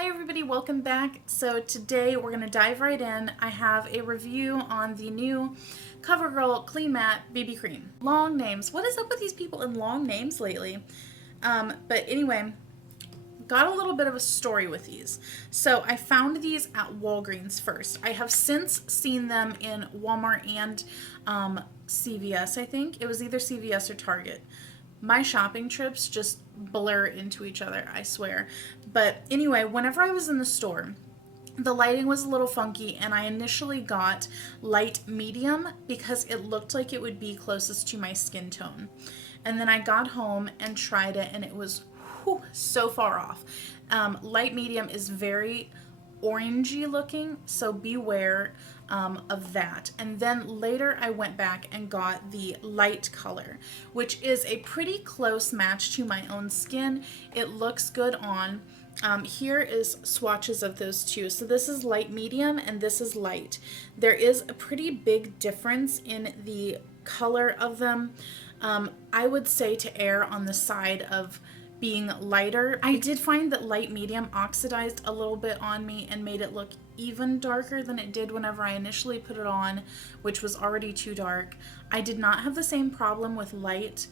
Hi everybody, welcome back. So today we're going to dive right in. I have a review on the new CoverGirl Clean Matte BB Cream. Long names. What is up with these people and long names lately? But anyway, got a little bit of a story with these. So I found these at Walgreens first. I have since seen them in Walmart and CVS, I think. It was either CVS or Target. My shopping trips just blur into each other, I swear. But anyway, whenever I was in the store, the lighting was a little funky and I initially got light medium because it looked like it would be closest to my skin tone. And then I got home and tried it and it was so far off. Light medium is very orangey looking, so beware of that. And then later I went back and got the light color, which is a pretty close match to my own skin. It looks good on. Here is swatches of those two. So this is light medium and this is light. There is a pretty big difference in the color of them. I would say to err on the side of being lighter. I did find that light medium oxidized a little bit on me and made it look even darker than it did whenever I initially put it on, which was already too dark. I did not have the same problem with light.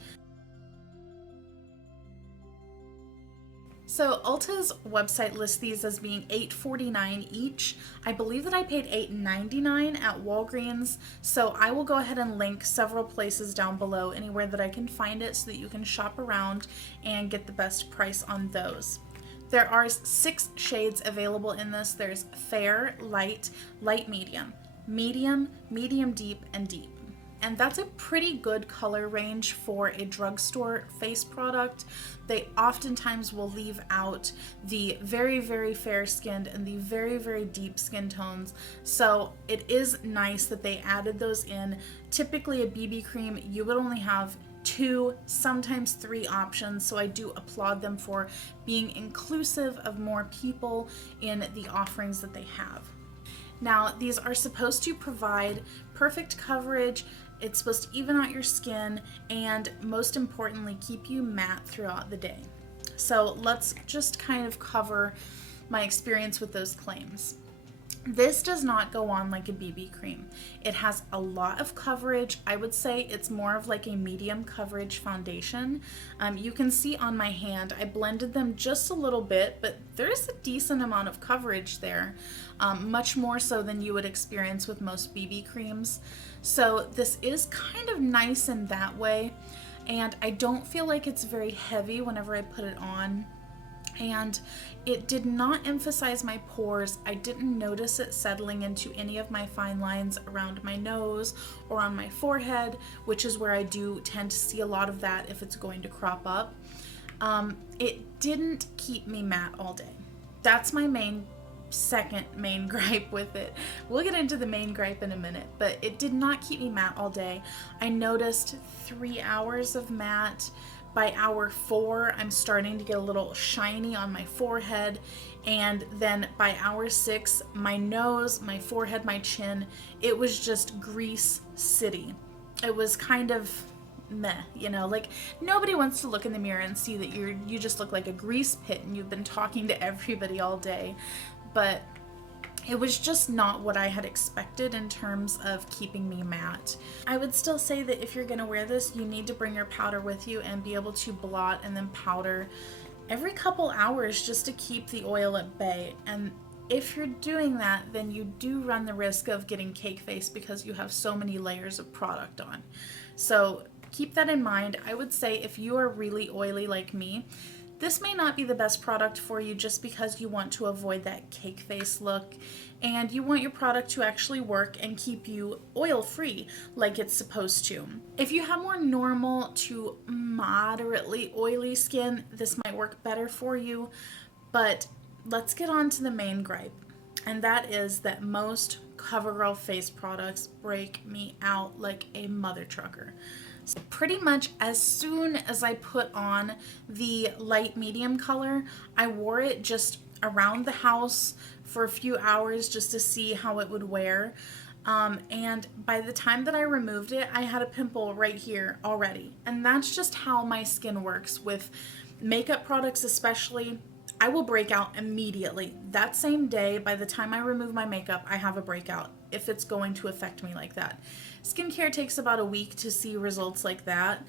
So Ulta's website lists these as being $8.49 each. I believe that I paid $8.99 at Walgreens, so I will go ahead and link several places down below, anywhere that I can find it, so that you can shop around and get the best price on those. There are 6 shades available in this. There's fair, light, light medium, medium, medium deep, and deep. And that's a pretty good color range for a drugstore face product. They oftentimes will leave out the very, very fair skinned and the very, very deep skin tones. So it is nice that they added those in. Typically a BB cream, you would only have 2, sometimes 3 options. So I do applaud them for being inclusive of more people in the offerings that they have. Now, these are supposed to provide perfect coverage. It's supposed to even out your skin and, most importantly, keep you matte throughout the day. So let's just kind of cover my experience with those claims. This does not go on like a BB cream. It has a lot of coverage. I would say it's more of like a medium coverage foundation. You can see on my hand, I blended them just a little bit, but there's a decent amount of coverage there, much more so than you would experience with most BB creams. So this is kind of nice in that way, and I don't feel like it's very heavy whenever I put it on. And it did not emphasize my pores. I didn't notice it settling into any of my fine lines around my nose or on my forehead, which is where I do tend to see a lot of that if it's going to crop up. It didn't keep me matte all day. That's my second main gripe with it. We'll get into the main gripe in a minute, but it did not keep me matte all day. I noticed 3 hours of matte. By hour 4, I'm starting to get a little shiny on my forehead, and then by hour 6, my nose, my forehead, my chin, it was just grease city. It was kind of meh, you know, like nobody wants to look in the mirror and see that you just look like a grease pit and you've been talking to everybody all day. But it was just not what I had expected in terms of keeping me matte. I would still say that if you're going to wear this, you need to bring your powder with you and be able to blot and then powder every couple hours just to keep the oil at bay. And if you're doing that, then you do run the risk of getting cake face because you have so many layers of product on. So keep that in mind. I would say if you are really oily like me, this may not be the best product for you just because you want to avoid that cake face look and you want your product to actually work and keep you oil free like it's supposed to. If you have more normal to moderately oily skin, this might work better for you, but let's get on to the main gripe, and that is that most CoverGirl face products break me out like a mother trucker. So pretty much as soon as I put on the light medium color, I wore it just around the house for a few hours just to see how it would wear. And by the time that I removed it, I had a pimple right here already. And that's just how my skin works with makeup products especially. I will break out immediately. That same day, by the time I remove my makeup, I have a breakout if it's going to affect me like that. Skincare takes about a week to see results like that,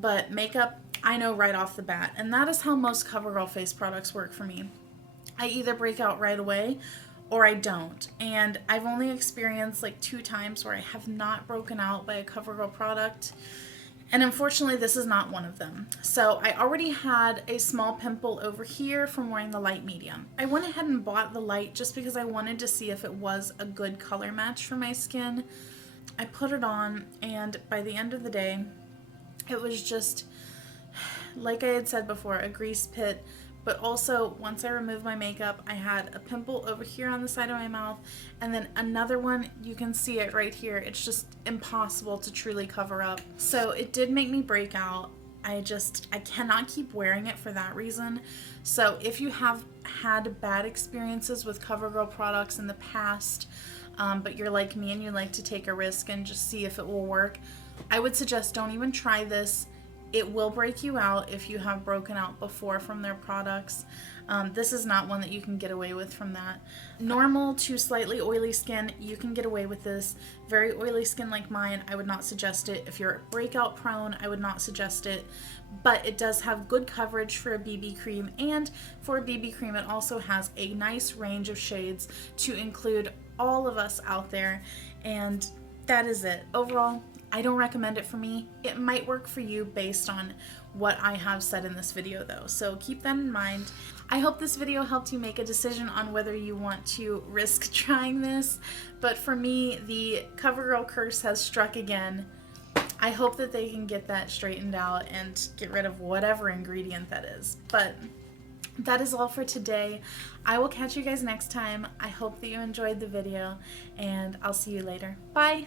but makeup, I know right off the bat. And that is how most CoverGirl face products work for me. I either break out right away or I don't. And I've only experienced like 2 times where I have not broken out by a CoverGirl product. And unfortunately, this is not one of them. So I already had a small pimple over here from wearing the light medium. I went ahead and bought the light just because I wanted to see if it was a good color match for my skin. I put it on, and by the end of the day, it was just, like I had said before, a grease pit. But also, once I removed my makeup, I had a pimple over here on the side of my mouth, and then another one, you can see it right here. It's just impossible to truly cover up. So it did make me break out. I cannot keep wearing it for that reason. So if you have had bad experiences with CoverGirl products in the past, but you're like me and you like to take a risk and just see if it will work, I would suggest don't even try this. It will break you out if you have broken out before from their products. This is not one that you can get away with from that. Normal to slightly oily skin, you can get away with this. Very oily skin like mine, I would not suggest it. If you're breakout prone, I would not suggest it. But it does have good coverage for a BB cream, and for a BB cream it also has a nice range of shades to include all of us out there, and that is it. Overall, I don't recommend it for me. It might work for you based on what I have said in this video though, so keep that in mind. I hope this video helped you make a decision on whether you want to risk trying this, but for me, the CoverGirl curse has struck again. I hope that they can get that straightened out and get rid of whatever ingredient that is. But that is all for today. I will catch you guys next time. I hope that you enjoyed the video, and I'll see you later. Bye!